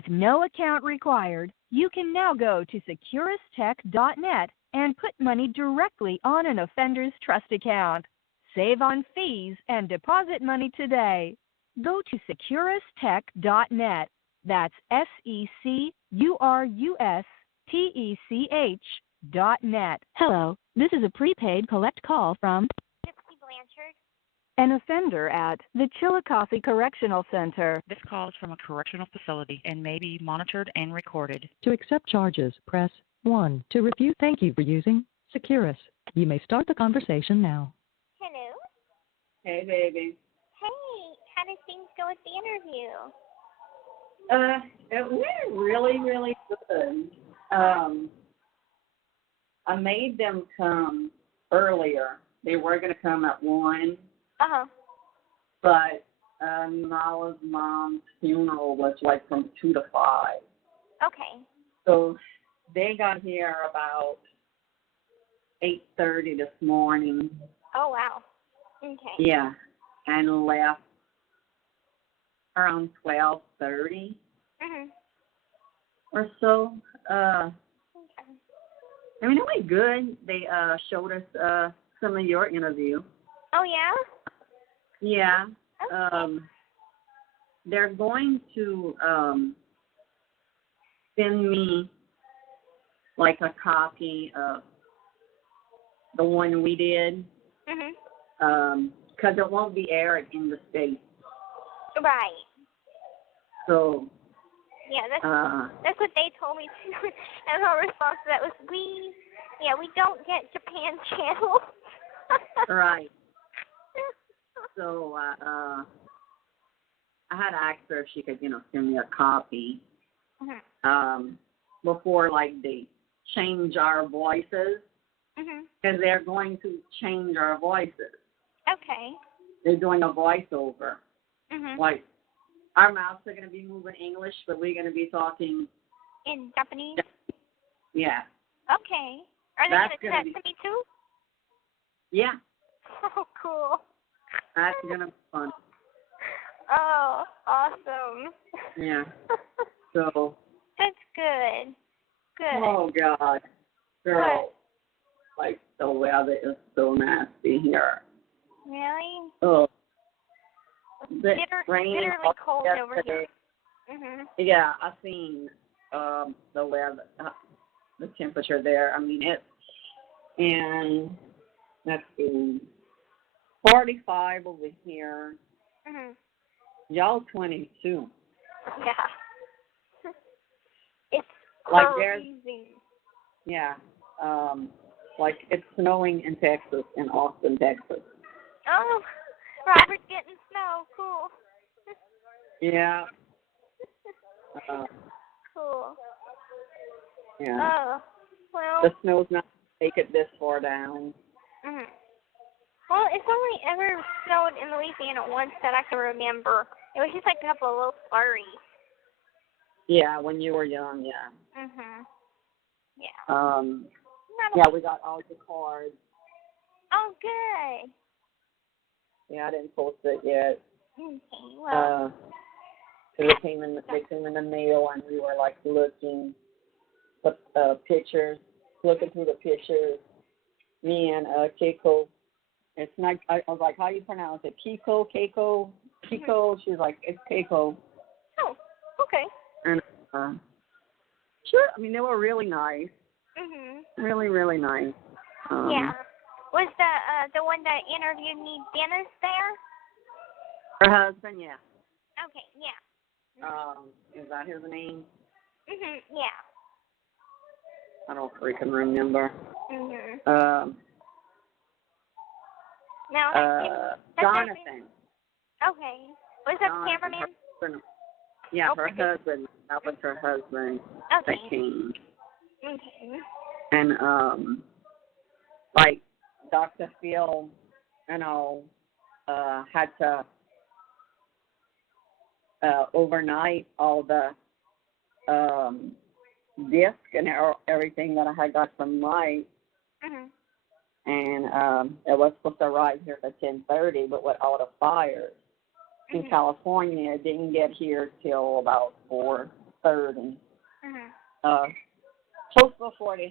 With no account required, you can now go to securustech.net and put money directly on an offender's trust account. Save on fees and deposit money today. Go to securustech.net. That's SECURUSTECH.net. Hello, this is a prepaid collect call from Gypsy Blanchard. an offender at the Chillicothe Correctional Center. This call is from a correctional facility and may be monitored and recorded. To accept charges, press 1. To refuse, thank you for using Securus. You may start the conversation now. Hello. Hey, baby. Hey, how did things go with the interview? It went really, really good. I made them come earlier. They were going to come at 1, Uh-huh. but Nala's mom's funeral was like from 2 to 5. Okay. So they got here about 8:30 this morning. Oh, wow. Okay. Yeah, and left around 12:30 Mhm. or so. Okay. I mean, it went good. They showed us some of your interview. Oh, yeah? Yeah. Okay. They're going to send me like a copy of the one we did, Mhm. because it won't be aired in the States. Right. So, Yeah, that's what they told me too. And our response to that was, we don't get Japan channel. right. So, I had asked her if she could, send me a copy Mhm. before, like, they change our voices, Mhm. because they're going to change our voices. Okay. They're doing a voiceover. Mhm. Like, our mouths are going to be moving English, but we're going to be talking, In Japanese. yeah. Okay. Are they That's gonna do gonna that be- to me too? Yeah, Oh, cool. that's going to be fun. Oh, awesome. Yeah. So, That's good. Good. oh, God. Girl, like, the weather is so nasty here. Really? Oh. The rain Bitterly cold over yesterday. here. Mhm. Yeah, I seen the weather, the temperature there. I mean, and let's see, 45 over here. Mhm. Y'all 22. Yeah. It's Like there's, freezing. yeah, like it's snowing in Texas, in Austin, Texas. Oh, Robert's getting snow. Cool. Yeah. Cool. Yeah. Oh, well. The snow's not make it this far down. Mhm. Well, it's only ever snowed in Louisiana once that I can remember. It was just like a couple of little flurries. Yeah, when you were young, yeah. Mhm. Yeah. Not a Yeah, we got all the cards. Oh, good. Yeah, I didn't post it yet. Okay. Well. So they came in the mail, and we were like looking at pictures, looking through the pictures. Me and Keiko. It's not. I was like, how do you pronounce it? Keiko. She's like, it's Keiko. Oh. Okay. And sure. I mean, they were really nice. Mhm. Really, really nice. Yeah. Was the one that interviewed me, Dennis, there? Her husband, yeah. Okay. Yeah. Is that his name? Mhm. Yeah. I don't freaking remember. Mhm. Jonathan. No. Okay. Was that the Jonathan, cameraman? her husband. Yeah, her Okay. husband. That was her husband that Okay. came. Okay. And like Dr. Phil, had to overnight all the disc and everything that I had got from Mike. Mhm. And it was supposed to arrive here at 10:30, but with all the fires in California, it didn't get here till about 4 6:30. Close before they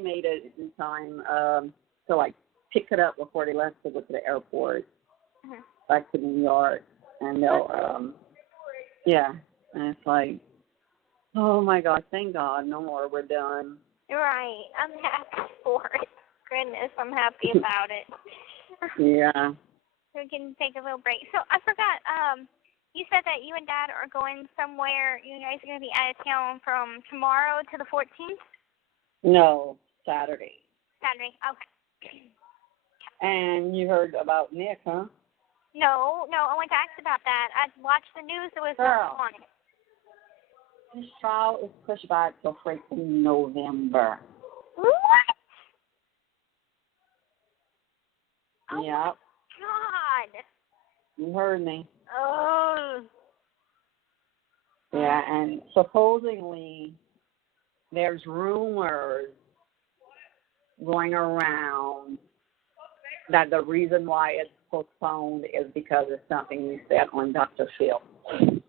made it in time to like pick it up before they left to go to the airport, back to New York, and they'll and it's like, oh my God, thank God, no more, we're done. Right, I'm happy for it. Goodness, I'm happy about it. Yeah. So we can take a little break. So I forgot, you said that you and Dad are going somewhere. You guys are going to be out of town from tomorrow to the 14th? No, Saturday. Saturday, okay. And you heard about Nick, huh? No, I wanted to ask about that. I watched the news. There was nothing on it. His trial is pushed back till freaking November. What? Oh, yep. God. You heard me. Oh. Yeah, and supposedly there's rumors going around that the reason why it's postponed is because of something you said on Dr. Phil. Something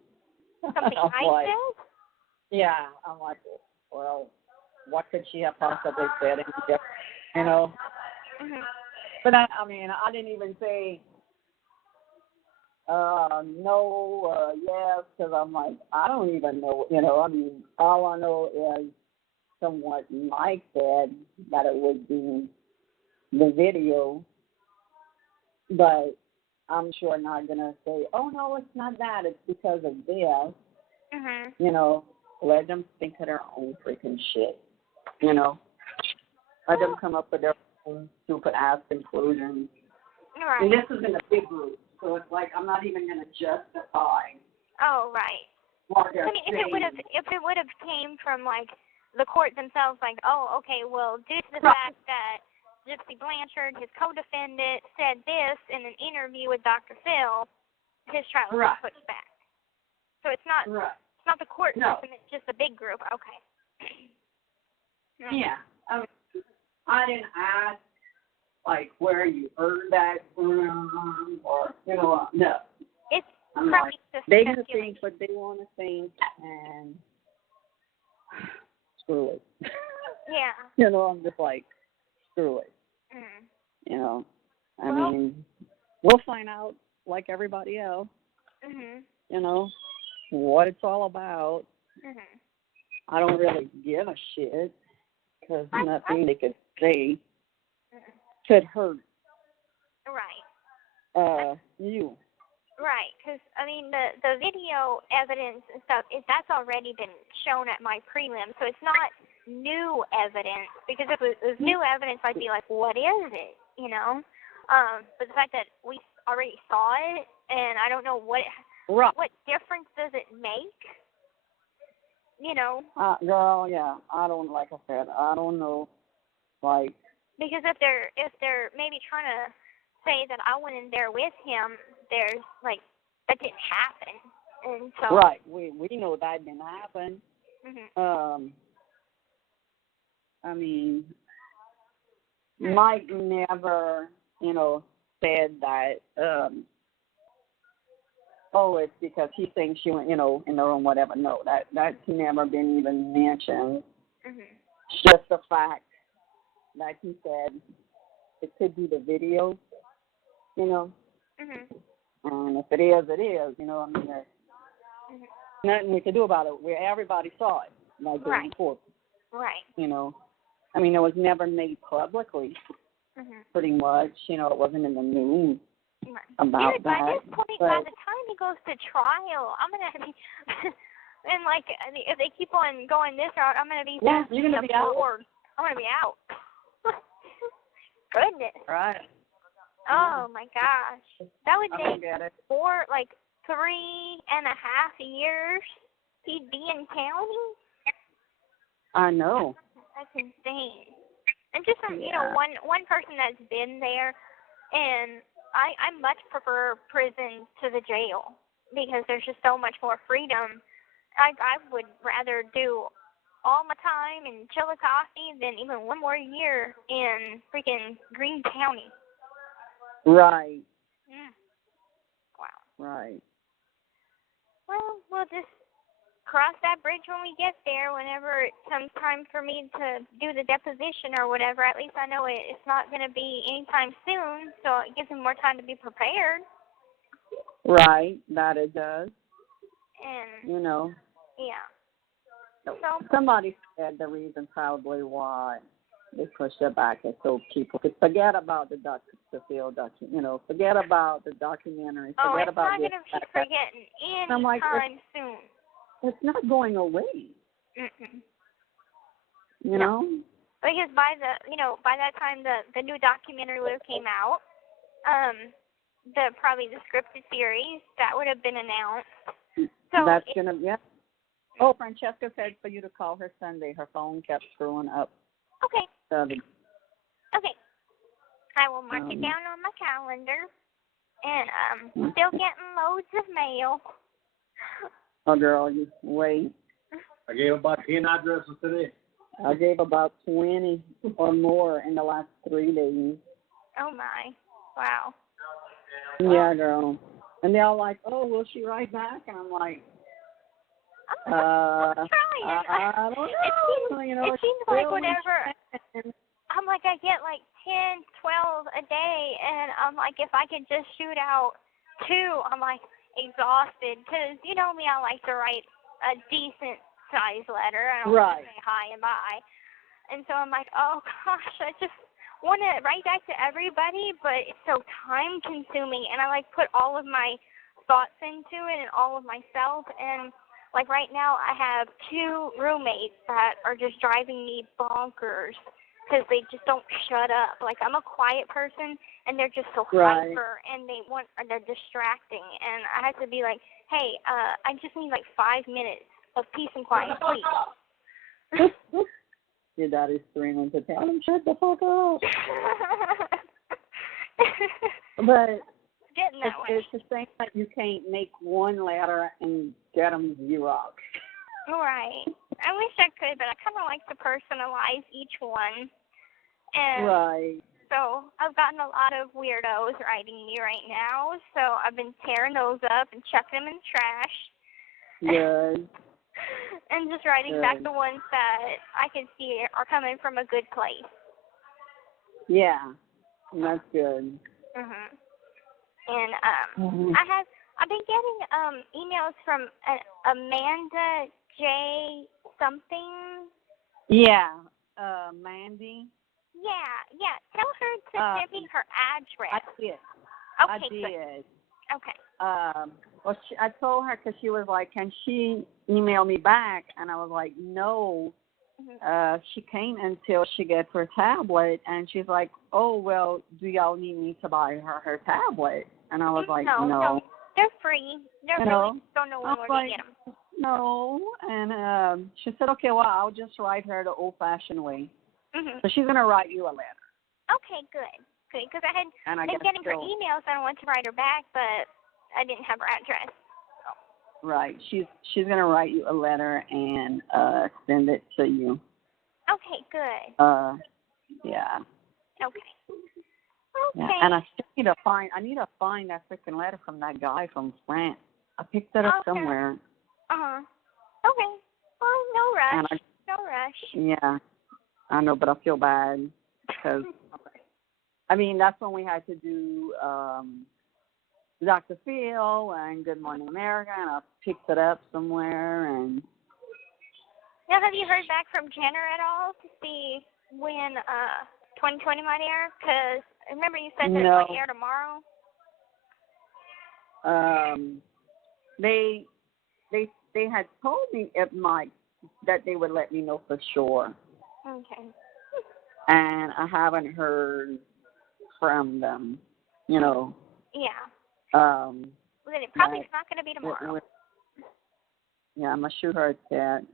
I said? Yeah, I'm like, well, what could she have possibly said? You know? But I didn't even say no, yes, because I'm like, I don't even know, all I know is somewhat Mike said that it would be the video, but I'm sure not going to say, oh, no, it's not that, it's because of this. Let them think of their own freaking shit, Let them come up with their own stupid-ass conclusions. Right. And this is in a big group, so it's like I'm not even going to justify. Oh, right. What they're if it would have came from like the court themselves, like, oh, okay, well, due to the fact that Gypsy Blanchard, his co-defendant, said this in an interview with Dr. Phil, his trial was pushed back. So it's not it's not the court system, it's just a big group. Okay. Yeah. I didn't ask, like, where you heard that from, or, no. It's I'm probably like, just they can think what they want to think, and screw it. Yeah. I'm just like, screw it. I Well, mean, we'll find out like everybody else, what it's all about. I don't really give a shit because nothing they could say could hurt. Right. You. Right, because, the video evidence and stuff, that's already been shown at my prelim, so it's not new evidence, because if it was new evidence, I'd be like, what is it, But the fact that we already saw it, and I don't know what difference does it make, Girl, yeah, like I said, I don't know, like. Because if they're maybe trying to say that I went in there with him, there's, like, that didn't happen, and so. Right, we know that didn't happen. Mike never, said that, it's because he thinks she went, in the room, whatever. No, that's never been even mentioned. It's just the fact that he said it could be the video, And if it is, it is, there's nothing we could do about it. Everybody saw it, like the report. Right. It was never made publicly, pretty much. It wasn't in the news about that. By this point, by the time he goes to trial, I'm going to be, and, like, if they keep on going this route, I'm going to be you're going to be out. I'm going to be out. Goodness. Right. Oh, my gosh. That would take 3.5 years he'd be in county? I know. That's insane. And just from, one person that's been there, and I much prefer prison to the jail because there's just so much more freedom. I would rather do all my time in Chillicothe than even one more year in freaking Greene County. Right. Wow. Right. Well, cross that bridge when we get there. Whenever it comes time for me to do the deposition or whatever, at least I know it's not going to be anytime soon, so it gives me more time to be prepared. Right, that it does. And you know. Yeah. So somebody said the reason probably why they pushed it back is so people could forget about the field document. You know, forget about the documentary. Forget it's about not going to be forgetting anytime soon. It's not going away. Mm-mm. You know? Because by that time the new documentary would have came out, probably the scripted series that would have been announced. So that's gonna Oh, Francesca said for you to call her Sunday. Her phone kept screwing up. Okay. Okay. I will mark it down on my calendar. And still getting loads of mail. Oh, girl, you wait. I gave about 10 addresses today. I gave about 20 or more in the last 3 days. Oh, my. Wow. Yeah, girl. And they're all like, oh, will she write back? And I'm like, I'm trying. I don't know. It seems like whatever. I'm like, I get like 10, 12 a day, and I'm like, if I could just shoot out 2, I'm like exhausted. Because you know me, I like to write a decent size letter. I don't want to say hi and bye. And so I'm like, oh gosh, I just want to write back to everybody, but it's so time consuming, and I like put all of my thoughts into it and all of myself. And like right now, I have 2 roommates that are just driving me bonkers because they just don't shut up. Like, I'm a quiet person, and they're just so hyper, and they're distracting. And I have to be like, hey, I just need like 5 minutes of peace and quiet, please. Your daddy's screaming to tell him, shut the fuck up. But it's the same that you can't make one letter and get them Xerox. Right. I wish I could, but I kind of like to personalize each one. And so I've gotten a lot of weirdos writing me right now, so I've been tearing those up and chucking them in the trash. Good. And just writing back the ones that I can see are coming from a good place. Yeah, that's good. Mhm. And I've been getting emails from Amanda J something. Yeah, Mandy. Yeah. Tell her to give me her address. I did. Okay, I did. Good. Okay. Well, I told her because she was like, can she email me back? And I was like, no. She can't until she gets her tablet. And she's like, oh, well, do y'all need me to buy her tablet? And I was like, no. They're free. They're really don't know when we're going to get them. No. And she said, okay, well, I'll just write her the old-fashioned way. So she's going to write you a letter. Okay, good. Because I had been getting her emails. I don't want to write her back, but I didn't have her address. So. Right. She's going to write you a letter and send it to you. Okay, good. Yeah. Okay. Yeah. And I still need to find that freaking letter from that guy from France. I picked it up somewhere. Okay. Well, no rush. No rush. Yeah. I know, but I feel bad because, I mean, that's when we had to do Dr. Phil and Good Morning America, and I picked it up somewhere. And now, have you heard back from Jenner at all to see when 2020 might air? Because remember you said that it might air tomorrow. They had told me that they would let me know for sure. Okay. And I haven't heard from them, you know. Yeah. Well, then it probably is not going to be tomorrow. Yeah, I'm going to shoot her a text.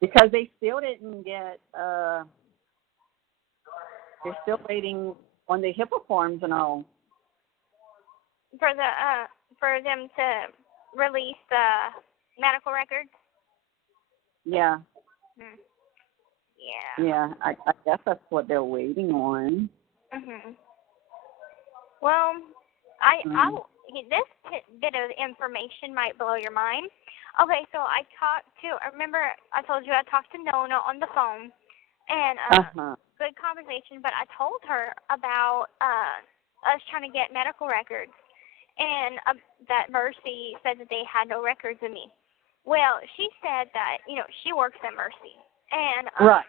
Because they still didn't get, they're still waiting on the HIPAA forms and all. For them to release the medical records? Yeah. Yeah. Yeah, I guess that's what they're waiting on. Well, this bit of information might blow your mind. Okay, so remember I told you I talked to Nona on the phone, and good conversation, but I told her about us trying to get medical records, and that Mercy said that they had no records of me. Well, she said that, she works at Mercy, and right.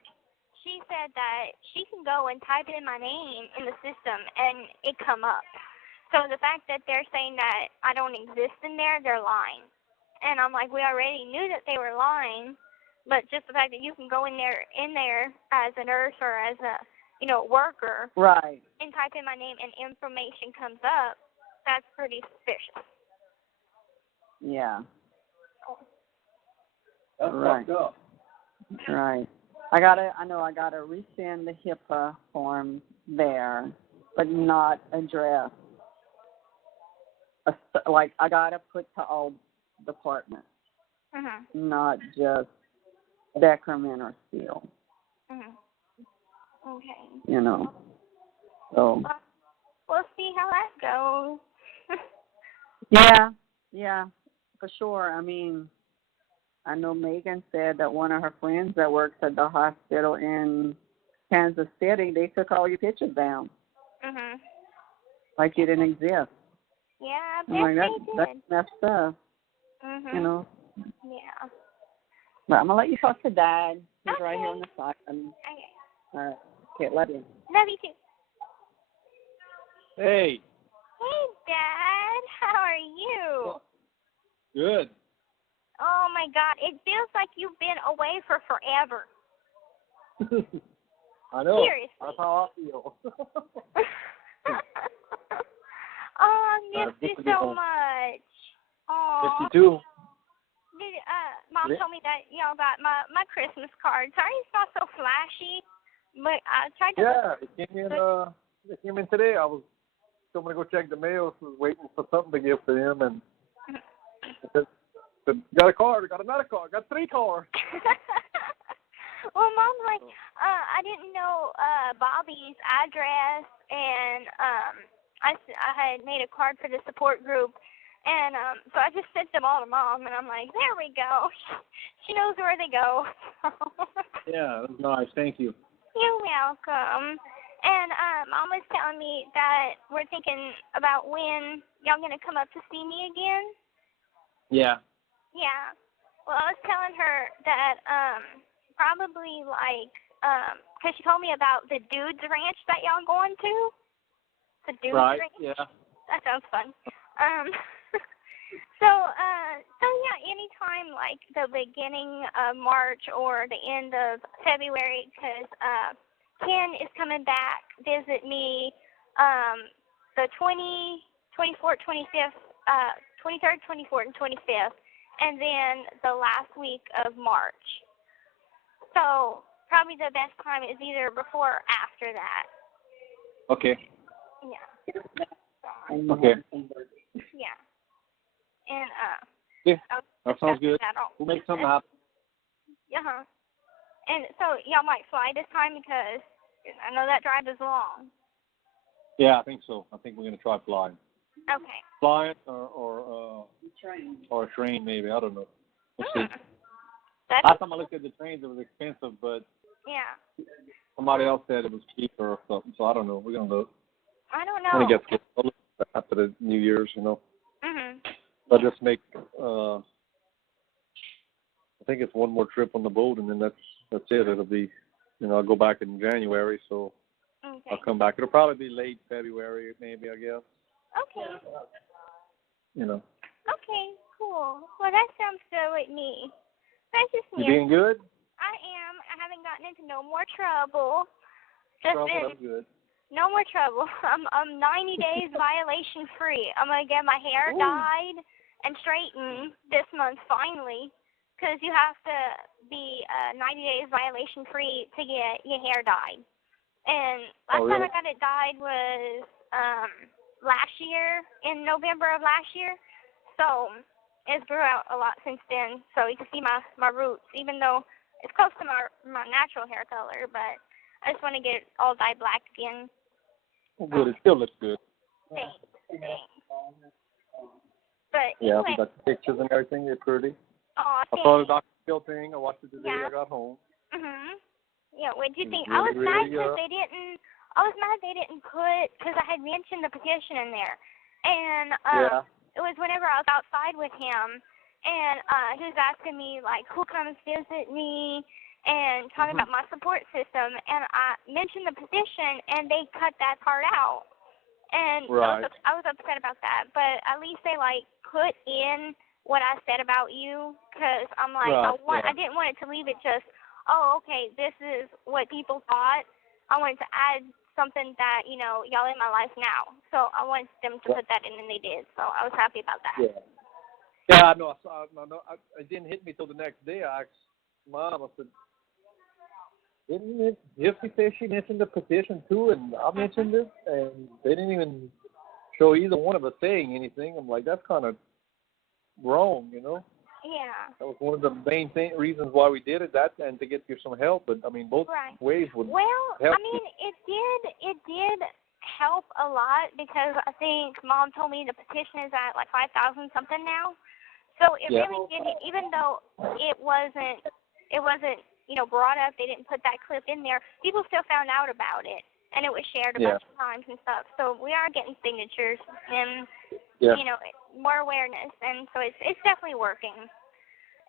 she said that she can go and type in my name in the system, and it come up. So the fact that they're saying that I don't exist in there, they're lying. And I'm like, we already knew that they were lying, but just the fact that you can go in there as a nurse or as a, worker, right, and type in my name and information comes up, that's pretty suspicious. Yeah. That's right. fucked up. Right. I gotta resend the HIPAA form there, but not address. Like, I gotta put to all departments, not just decrement or seal. Okay. So. We'll see how that goes. Yeah, for sure. I mean, I know Megan said that one of her friends that works at the hospital in Kansas City, they took all your pictures down. Like you didn't exist. Yeah, I'm like, they that's did. messed up. Yeah. But I'm gonna let you talk to Dad. He's Okay. right here on the side. Okay. All right. Okay, love you. Love you too. Hey. Hey, Dad. How are you? Good. Oh, my God. It feels like you've been away for forever. I know. Seriously. That's how I feel. Oh, I missed you so much. Oh. Miss you too. Mom told me that y'all got my Christmas card. Sorry it's not so flashy, but I tried to. Yeah, it came in today. I was still going to go check the mail, so I was waiting for something to give to him, and I said, got a card, got another card, got 3 cards. Well, Mom's like, I didn't know Bobby's address, and I had made a card for the support group, and so I just sent them all to Mom, and I'm like, there we go. She knows where they go. Yeah, that's nice. Thank you. You're welcome. And Mom was telling me that we're thinking about when y'all going to come up to see me again. Yeah. Yeah. Well, I was telling her that probably like, because she told me about the Dudes Ranch that y'all going to. The Dudes Ranch? Yeah. That sounds fun. So yeah, anytime like the beginning of March or the end of February, because Ken is coming back visit me the 24th, 25th, 23rd, 24th, and 25th, and then the last week of March. So probably the best time is either before or after that. Okay. Yeah. Okay. Yeah. And Yeah, that sounds good. We'll make something happen. Uh-huh. And so y'all might fly this time because I know that drive is long. Yeah, I think so. I think we're going to try flying. Okay. Flying or a train maybe. I don't know. We'll see. Last time I looked at the trains, it was expensive, but somebody else said it was cheaper or something. So I don't know. We're going to look. I don't know. When it gets close after the New Year's, I'll just make. I think it's one more trip on the boat, and then that's it. It'll be, I'll go back in January, so I'll come back. It'll probably be late February, maybe, I guess. Okay. Okay, cool. Well, that sounds good with me. That's just you being good? I am. I haven't gotten into no more trouble. That's good. No more trouble. I'm 90 days violation free. I'm gonna get my hair dyed and straightened this month finally, because you have to be 90 days violation free to get your hair dyed. And last time I got it dyed was last year, in November of last year. So it's grew out a lot since then. So you can see my roots, even though it's close to my natural hair color, but I just want to get it all dyed black again. Well, good. It still looks good. Thanks. But yeah, anyway, we got the pictures and everything. They're pretty. Oh, I saw the Dr. Phil thing. I watched it today. Yeah. I got home. Yeah. What did you think? Really, I was mad really, because they didn't. I was mad they didn't put because I had mentioned the petition in there, and it was whenever I was outside with him, and he was asking me like, who comes visit me, and talking about my support system, and I mentioned the petition, and they cut that part out. And I was upset about that, but at least they like put in what I said about you, because I'm like, I didn't want it to leave it just, oh, okay, this is what people thought. I wanted to add something that, y'all in my life now. So I wanted them to put that in, and they did. So I was happy about that. Yeah, I know. It didn't hit me till the next day. I asked Mom, I said, didn't Gypsy say she mentioned the petition too, and I mentioned it, and they didn't even show either one of us saying anything. I'm like, that's kind of wrong, Yeah. That was one of the main reasons why we did it, and to get you some help. But I mean, both ways would help. I mean, it did help a lot, because I think Mom told me the petition is at like 5,000 something now. So it really did, even though it wasn't brought up, they didn't put that clip in there, people still found out about it, and it was shared a bunch of times and stuff. So we are getting signatures and more awareness, and so it's definitely working.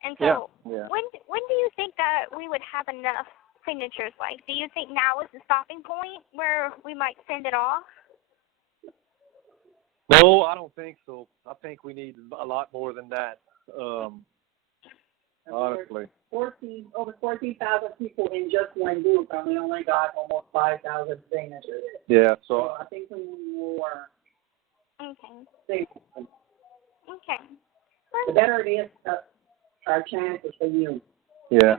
And so when do you think that we would have enough signatures? Like, do you think now is the stopping point where we might send it off? No, I don't think so. I think we need a lot more than that. Honestly. Over 14,000 people in just one group, and we only got almost 5,000 signatures. Yeah, so I think we need more. Okay. Okay. The better it is, our chances for you. Yeah.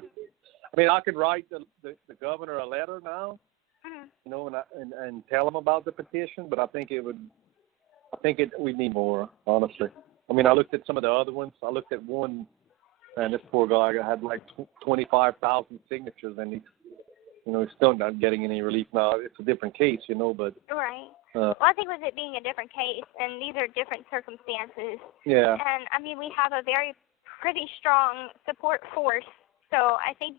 I mean, I could write the governor a letter now, and tell him about the petition, but I think we need more, honestly. I mean, I looked at some of the other ones. I looked at one, and this poor guy had like 25,000 signatures, and he's still not getting any relief now. It's a different case, but. Right. Well, I think with it being a different case, and these are different circumstances. Yeah. And, I mean, we have a pretty strong support force, so I think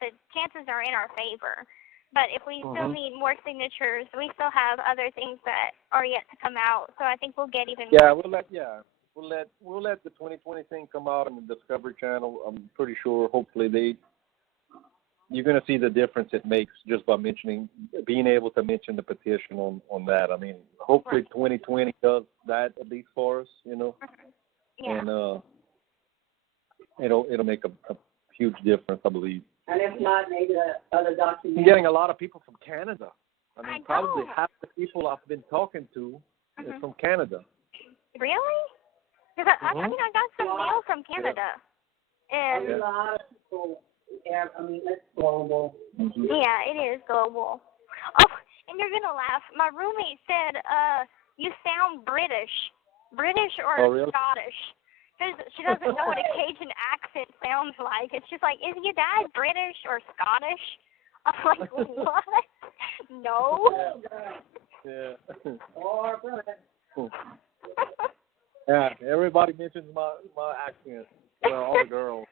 the chances are in our favor. But if we still need more signatures, we still have other things that are yet to come out, so I think we'll get even more. We'll let the 2020 thing come out on the Discovery Channel. I'm pretty sure, hopefully, you're going to see the difference it makes just by being able to mention the petition on that. I mean, hopefully 2020 does that at least for us, Yeah. And it'll make a huge difference, I believe. And if not, maybe the other documents. I'm getting a lot of people from Canada. I mean, I probably know. half the people I've been talking to is from Canada. Really? Because I mean, I got some mail from Canada. And a lot of people. Yeah, I mean, it's global. Yeah, it is global. Oh, and you're gonna laugh. My roommate said, "You sound British or Scottish." Because she doesn't know what a Cajun accent sounds like. It's just like, is your dad British or Scottish? I'm like, what? No. Yeah. Oh, Yeah, everybody mentions my accent. Well, all the girls.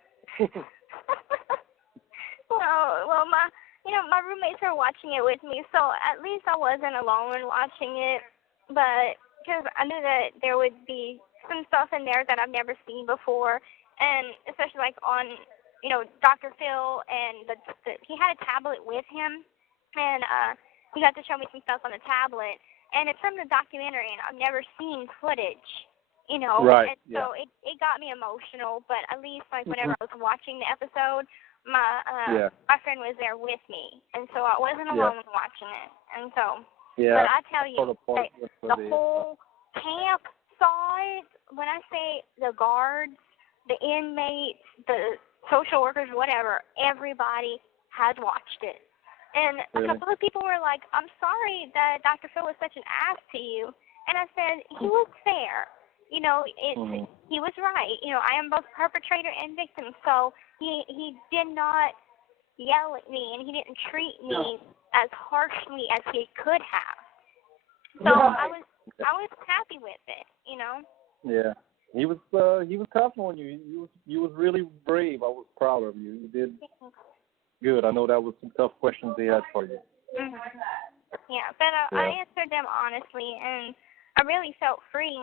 Well, my roommates are watching it with me, so at least I wasn't alone watching it. But because I knew that there would be some stuff in there that I've never seen before, and especially like on, Dr. Phil, and he had a tablet with him, and he got to show me some stuff on the tablet, and it's from the documentary, and I've never seen footage. Right. And so it got me emotional, but at least like whenever I was watching the episode, my friend was there with me, and so I wasn't alone watching it. And so, but I tell you, the whole camp saw it. When I say the guards, the inmates, the social workers, whatever, everybody has watched it. And a couple of people were like, "I'm sorry that Dr. Phil was such an ass to you," and I said he was fair. He was right. I am both perpetrator and victim, so he did not yell at me, and he didn't treat me as harshly as he could have. So I was happy with it. Yeah. He was tough on you. You was really brave. I was proud of you. You did good. I know that was some tough questions they had for you. Mm-hmm. Yeah, but I answered them honestly, and I really felt free.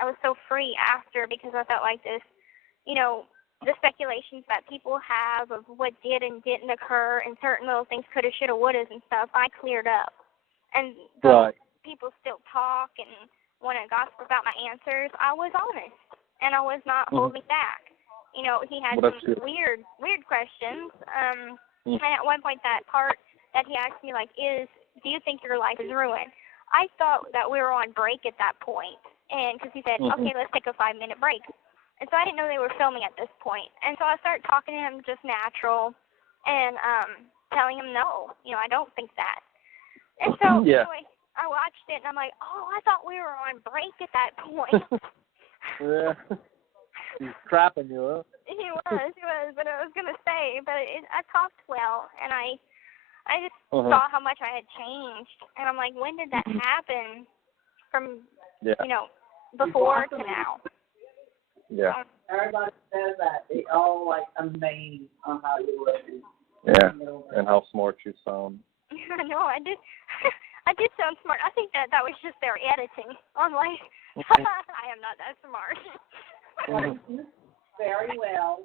I was so free after because I felt like this, the speculations that people have of what did and didn't occur and certain little things coulda, shoulda, wouldas and stuff, I cleared up. And though people still talk and want to gossip about my answers, I was honest, and I was not holding back. He had some weird questions. And at one point, that part that he asked me, like, do you think your life is ruined? I thought that we were on break at that point, and because he said, okay, let's take a 5-minute break. And so I didn't know they were filming at this point. And so I started talking to him just natural and telling him, no, I don't think that. And so anyway, I watched it, and I'm like, oh, I thought we were on break at that point. Yeah. He's trapping you, huh? He was, but I was going to say, but I talked well, and I just saw how much I had changed. And I'm like, when did that happen from, before to now? Yeah. Everybody says that. They all amazed on how you look. Yeah, and how smart you sound. No, I did. I did sound smart. I think that was just their editing. I'm like, I am not that smart. Very well.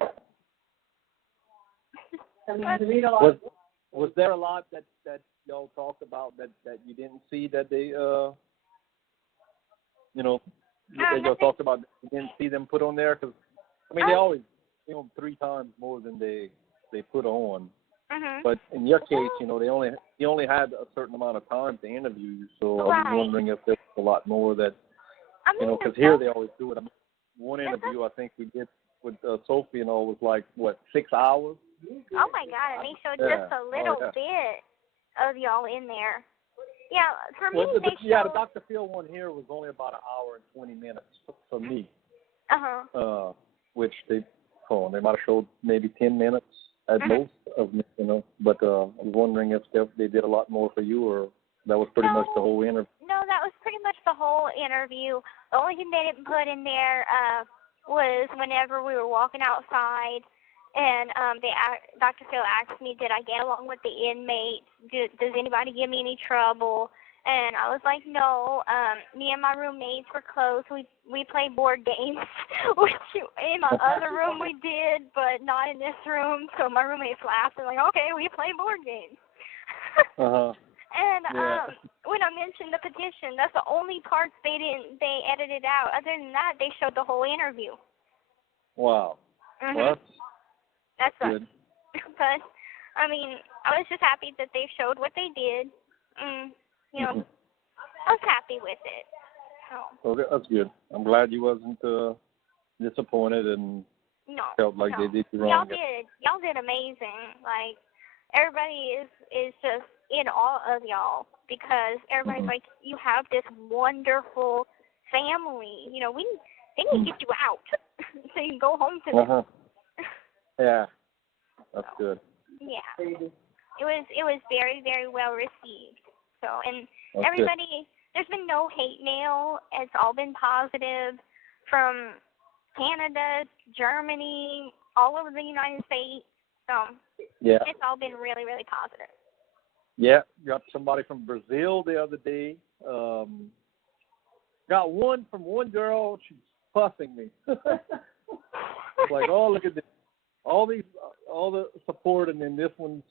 Was there a lot that y'all talked about that you didn't see that they y'all talked about you didn't see them put on there? Because they always 3 times more than they put on. But in your case, they only had a certain amount of time to interview you, so I was wondering if there's a lot more that because here they always do it. One interview I think we did with Sophie and all was like 6 hours. Oh my God! And they showed just a little bit of y'all in there. Yeah, for me they showed. The Dr. Phil one here was only about an hour and 20 minutes for me. Which they might have showed maybe 10 minutes at most of me, But I was wondering if they did a lot more for you, or that was pretty much the whole interview. No, that was pretty much the whole interview. The only thing they didn't put in there was whenever we were walking outside, and Dr. Phil asked me, did I get along with the inmates? Does anybody give me any trouble? And I was like, no. Me and my roommates were close. We played board games, which in my other room we did, but not in this room. So my roommates laughed and like, okay, we play board games. And when I mentioned the petition, that's the only parts they edited out. Other than that, they showed the whole interview. Wow. That's good. But I was just happy that they showed what they did. I was happy with it. So that's good. I'm glad you wasn't disappointed and felt like they did you wrong. Y'all did amazing. Like everybody is just in awe of y'all because everybody's like, you have this wonderful family. They need to get you out so you can go home to them. Yeah, that's good. Yeah, it was very, very well received. So, and that's everybody, good. There's been no hate mail. It's all been positive from Canada, Germany, all over the United States. So, it's all been really, really positive. Yeah, got somebody from Brazil the other day. Got one from one girl. She's fussing me. It's like, oh, look at this. All the support, and then this one's,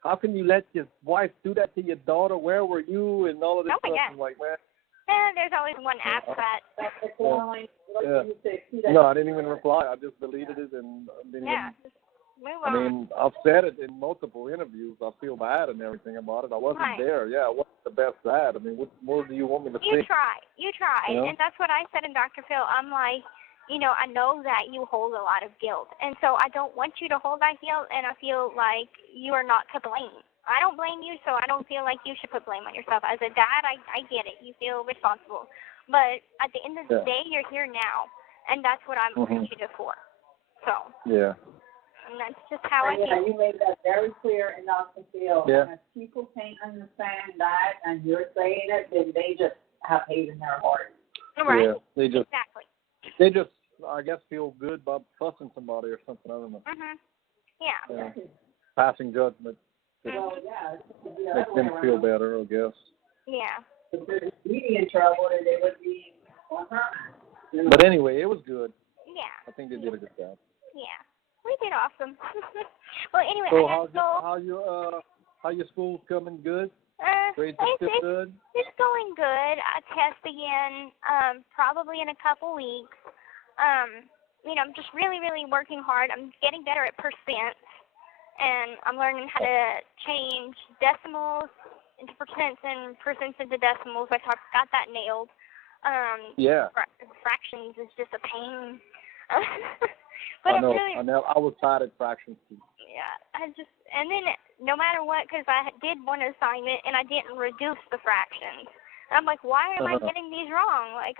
how can you let your wife do that to your daughter? Where were you? And all of this stuff. I'm like, man. There's always one AppSat. No, I didn't even reply. I just deleted it and didn't even, I've said it in multiple interviews. I feel bad and everything about it. I wasn't there. Yeah, I wasn't the best at. What more do you want me to say? You try. And that's what I said in Dr. Phil. I'm like, I know that you hold a lot of guilt, and so I don't want you to hold that guilt, and I feel like you are not to blame. I don't blame you, so I don't feel like you should put blame on yourself. As a dad, I get it. You feel responsible. But at the end of the day, you're here now, and that's what I'm appreciative for. So. Yeah. And that's just how I feel. You made that very clear in Dr. Phil. And if people can't understand that, and you're saying it, then they just have hate in their heart. Right. Yeah, they just, exactly. They just, I guess, feel good about fussing somebody or something. I don't know. Yeah. Passing judgment. Makes them feel better, I guess. Yeah. If they're really in trouble, then they would be on time. But anyway, it was good. Yeah. I think they did a good job. Yeah. We did awesome. Well, anyway, so how your school's coming? Good? Grades are still good? It's going good. I test again probably in a couple weeks. I'm just really, really working hard. I'm getting better at percents, and I'm learning how to change decimals into percents and percents into decimals. I got that nailed. Fractions is just a pain. But I know. I was bad at fractions too. Yeah, and then no matter what, because I did one assignment and I didn't reduce the fractions. And I'm like, why am I getting these wrong? Like,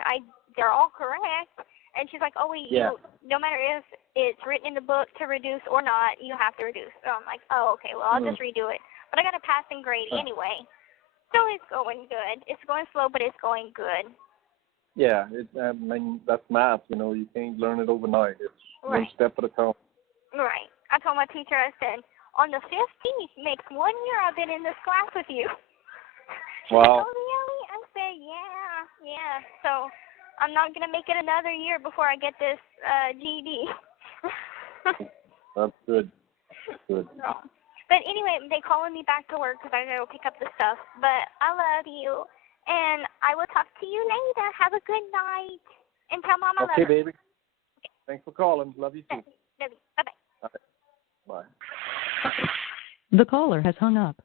they're all correct. And she's like, no matter if it's written in the book to reduce or not, you have to reduce. So I'm like, oh, okay, well, I'll just redo it. But I got a passing grade anyway. So it's going good. It's going slow, but it's going good. Yeah, I mean, that's math, you can't learn it overnight. It's one step at a time. Right. I told my teacher, I said, on the 15th makes 1 year I've been in this class with you. Wow. Oh, really? I said, yeah. So I'm not going to make it another year before I get this GED. That's good. Good. No. But anyway, they're calling me back to work because I got to go pick up the stuff. But I love you. And I will talk to you later. Have a good night. And tell Mom I love her. Okay, baby. Thanks for calling. Love you too. Love you. Bye-bye. Bye. The caller has hung up.